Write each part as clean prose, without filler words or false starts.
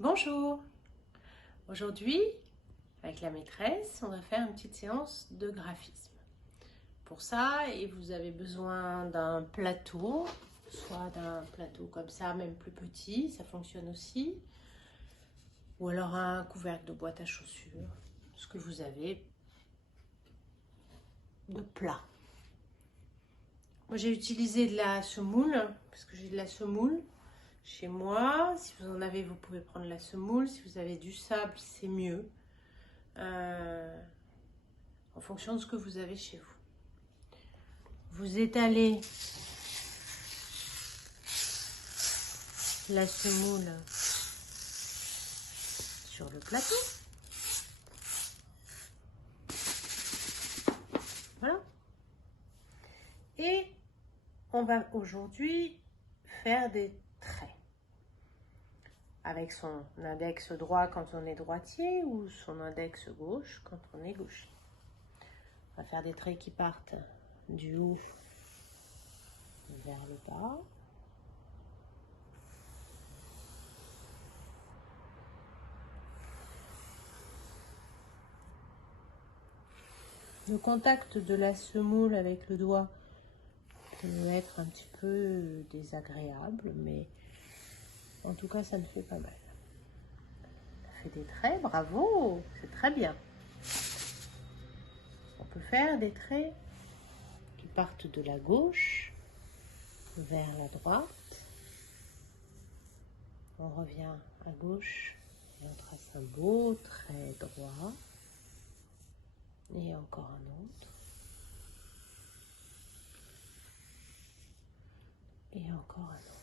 Bonjour! Aujourd'hui, avec la maîtresse, on va faire une petite séance de graphisme. Pour ça, vous avez besoin d'un plateau, soit d'un plateau comme ça, même plus petit, ça fonctionne aussi. Ou alors un couvercle de boîte à chaussures, ce que vous avez de plat. Moi, j'ai utilisé de la semoule, parce que j'ai de la semoule chez moi. Si vous en avez, vous pouvez prendre la semoule. Si vous avez du sable, c'est mieux. En fonction de ce que vous avez chez vous. Vous étalez la semoule sur le plateau. Voilà. Et on va aujourd'hui faire des traits. Avec son index droit quand on est droitier ou son index gauche quand on est gaucher. On va faire des traits qui partent du haut vers le bas. Le contact de la semoule avec le doigt peut être un petit peu désagréable, mais en tout cas, ça me fait pas mal. On fait des traits, bravo, c'est très bien. On peut faire des traits qui partent de la gauche vers la droite. On revient à gauche et on trace un beau trait droit. Et encore un autre. Et encore un autre.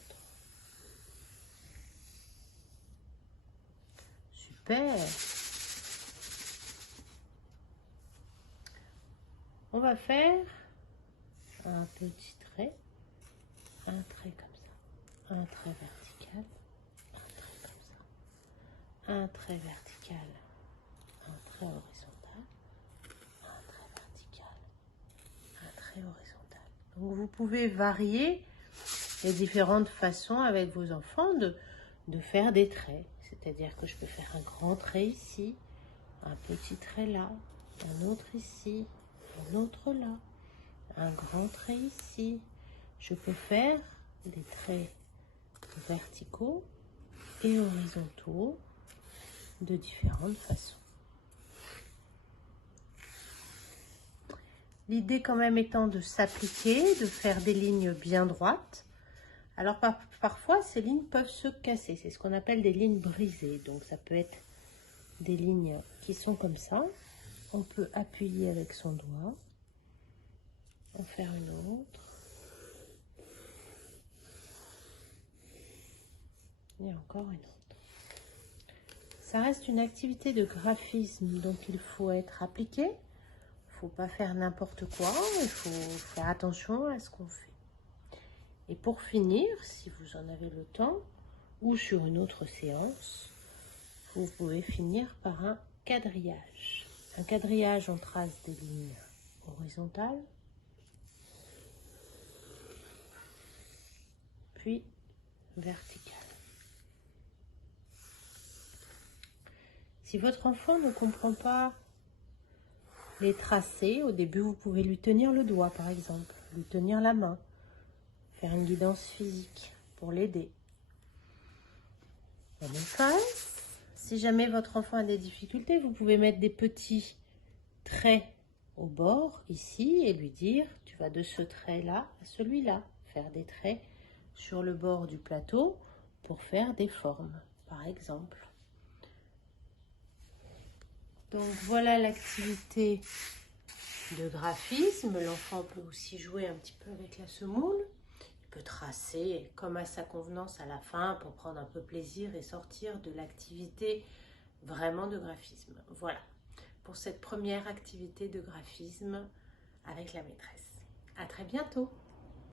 Super! On va faire un petit trait, un trait comme ça, un trait vertical, un trait comme ça, un trait vertical, un trait horizontal, un trait vertical, un trait horizontal. Donc vous pouvez varier les différentes façons avec vos enfants de faire des traits. C'est-à-dire que je peux faire un grand trait ici, un petit trait là, un autre ici, un autre là, un grand trait ici. Je peux faire des traits verticaux et horizontaux de différentes façons. L'idée quand même étant de s'appliquer, de faire des lignes bien droites. Alors parfois ces lignes peuvent se casser, c'est ce qu'on appelle des lignes brisées. Donc ça peut être des lignes qui sont comme ça. On peut appuyer avec son doigt, en faire une autre. Et encore une autre. Ça reste une activité de graphisme, donc il faut être appliqué. Il ne faut pas faire n'importe quoi, il faut faire attention à ce qu'on fait. Et pour finir, si vous en avez le temps, ou sur une autre séance, vous pouvez finir par un quadrillage. Un quadrillage, on trace des lignes horizontales, puis verticales. Si votre enfant ne comprend pas les tracés, au début, vous pouvez lui tenir le doigt, par exemple, lui tenir la main, faire une guidance physique pour l'aider. La même face. Si jamais votre enfant a des difficultés, vous pouvez mettre des petits traits au bord, ici, et lui dire, tu vas de ce trait-là à celui-là. Faire des traits sur le bord du plateau pour faire des formes, par exemple. Donc voilà l'activité de graphisme. L'enfant peut aussi jouer un petit peu avec la semoule. Il peut tracer comme à sa convenance à la fin pour prendre un peu plaisir et sortir de l'activité vraiment de graphisme. Voilà pour cette première activité de graphisme avec la maîtresse. À très bientôt.